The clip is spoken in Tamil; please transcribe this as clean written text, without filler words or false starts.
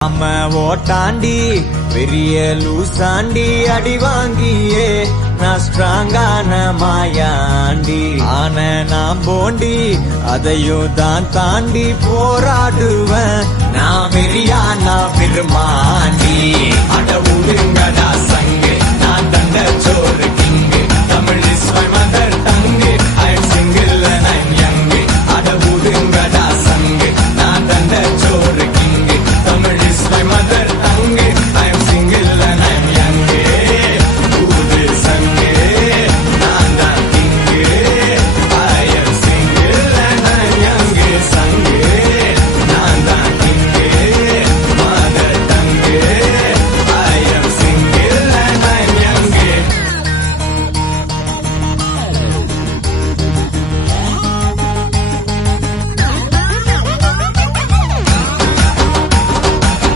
நம்ம ஓட்டாண்டி பெரிய லூசாண்டி அடி வாங்கியே நான் ஸ்ட்ராங்கான மாயாண்டி ஆன நான் போண்டி அதையும் தான் தாண்டி போராடுவேன் நான் வெறியா நான் பெருமாண்டி